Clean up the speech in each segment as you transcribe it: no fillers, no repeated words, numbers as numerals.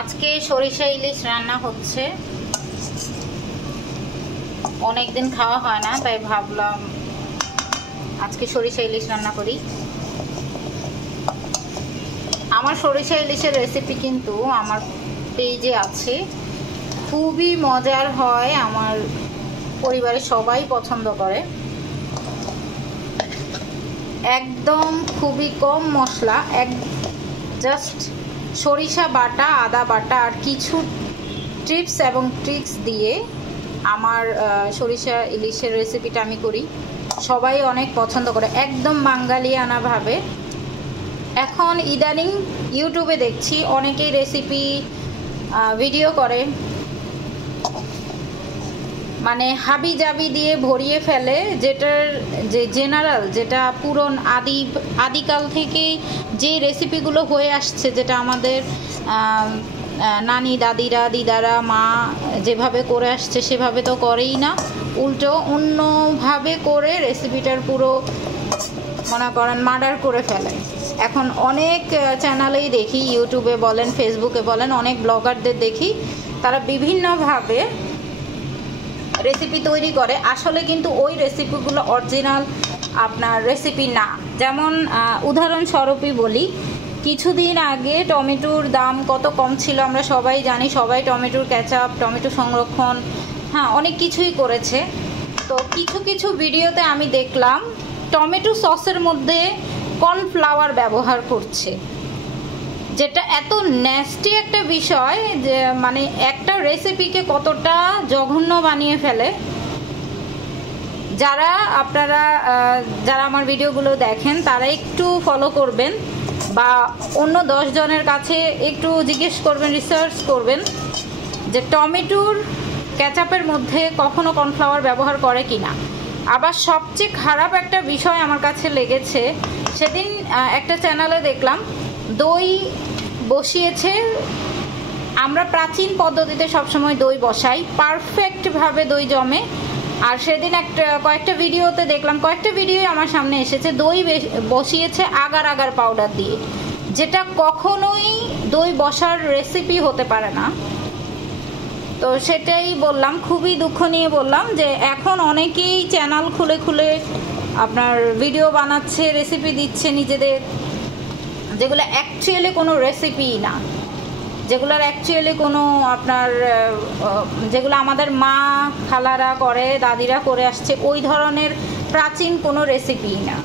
আজকে সরিষা ইলিশ রান্না হচ্ছে। অনেকদিন খাওয়া হয় না, তাই ভাবলাম আজকে সরিষা ইলিশ রান্না করি। আমার সরিষা ইলিশের রেসিপি কিন্তু আমার পেজে আছে, খুবই মজার হয়, আমার পরিবারের সবাই পছন্দ করে। একদম খুবই কম মশলা, জাস্ট সরিষা বাটা, আদা বাটা আর কিছু টিপস এবং ট্রিক্স দিয়ে আমার সরিষা ইলিশের রেসিপিটা আমি করি। সবাই অনেক পছন্দ করে, একদম বাঙালিয়ানাভাবে। এখন ইদানিং ইউটিউবে দেখছি অনেকেই রেসিপি ভিডিও করে, মানে হাবি জাবি দিয়ে ভরিয়ে ফেলে, যেটার যে জেনারেল, যেটা পুরন আদিকাল থেকেই যে রেসিপিগুলো হয়ে আসছে, যেটা আমাদের নানি দাদিরা দিদারা মা যেভাবে করে আসছে সেভাবে তো করেই না, উল্টো অন্যভাবে করে রেসিপিটার পুরো মনে করেন মার্ডার করে ফেলে। এখন অনেক চ্যানেলেই দেখি, ইউটিউবে বলেন ফেসবুকে বলেন, অনেক ব্লগারদের দেখি তারা বিভিন্নভাবে রেসিপি তৈরি করে। আসলে কিন্তু ওই রেসিপিগুলো অরিজিনাল আপনার রেসিপি না। যেমন উদাহরণস্বরূপই বলি, কিছুদিন আগে টমেটোর দাম কত কম ছিল আমরা সবাই জানি, সবাই টমেটোর কেচাপ, টমেটো সংরক্ষণ, হ্যাঁ অনেক কিছুই করেছে। তো কিছু কিছু ভিডিওতে আমি দেখলাম টমেটো সসের মধ্যে কর্নফ্লাওয়ার ব্যবহার করছে, যেটা এত ন্যাস্টি একটা বিষয় যে মানে একটা রেসিপিকে কতটা জঘন্য বানিয়ে ফেলে। আপনারা যারা আমার ভিডিওগুলো দেখেন তারা একটু ফলো করবেন, বা অন্য 10 জনের কাছে একটু জিজ্ঞেস করবেন, রিসার্চ করবেন যে টমেটোর কেচাপের মধ্যে কখনো কর্নফ্লাওয়ার ব্যবহার করে কিনা। আবার সবচেয়ে খারাপ একটা বিষয় আমার কাছে লেগেছে, সেদিন একটা চ্যানেলে দেখলাম দই বসিয়েছে। আমরা প্রাচীন পদ্ধতিতে সবসময় দই বসাই, পারফেক্টভাবে দই জমে। আর সেদিন কয়েকটা ভিডিওতে দেখলাম, কয়েকটা ভিডিও আমার সামনে এসেছে, দই বসিয়েছে আগার আগার পাউডার দিয়ে, যেটা কখনোই দই বসার রেসিপি হতে পারে না। তো সেটাই বললাম, খুবই দুঃখ নিয়ে বললাম যে এখন অনেকেই চ্যানেল খুলে খুলে আপনার ভিডিও বানাচ্ছে, রেসিপি দিচ্ছে নিজেদের, যেগুলো অ্যাকচুয়ালি কোনো রেসিপি না, যেগুলোর অ্যাকচুয়ালি কোনো আপনার যেগুলো আমাদের মা খালারা করে, দাদিরা করে আসছে, ওই ধরনের প্রাচীন কোনো রেসিপি না।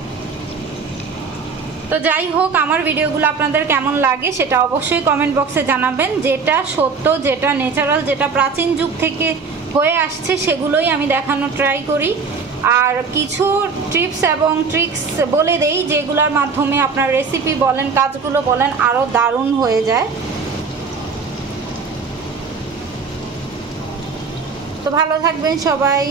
তো যাই হোক, আমার ভিডিওগুলো আপনাদের কেমন লাগে সেটা অবশ্যই কমেন্ট বক্সে জানাবেন। যেটা সত্য, যেটা ন্যাচারাল, যেটা প্রাচীন যুগ থেকে হয়ে আসছে সেগুলোই আমি দেখানোর ট্রাই করি। আর কিছু টিপস এবং ট্রিক্স বলে দেই, যেগুলোর মাধ্যমে আপনার রেসিপি বলেন, কাজগুলো বলেন, আরও দারুণ হয়ে যায়। তো ভালো থাকবেন সবাই।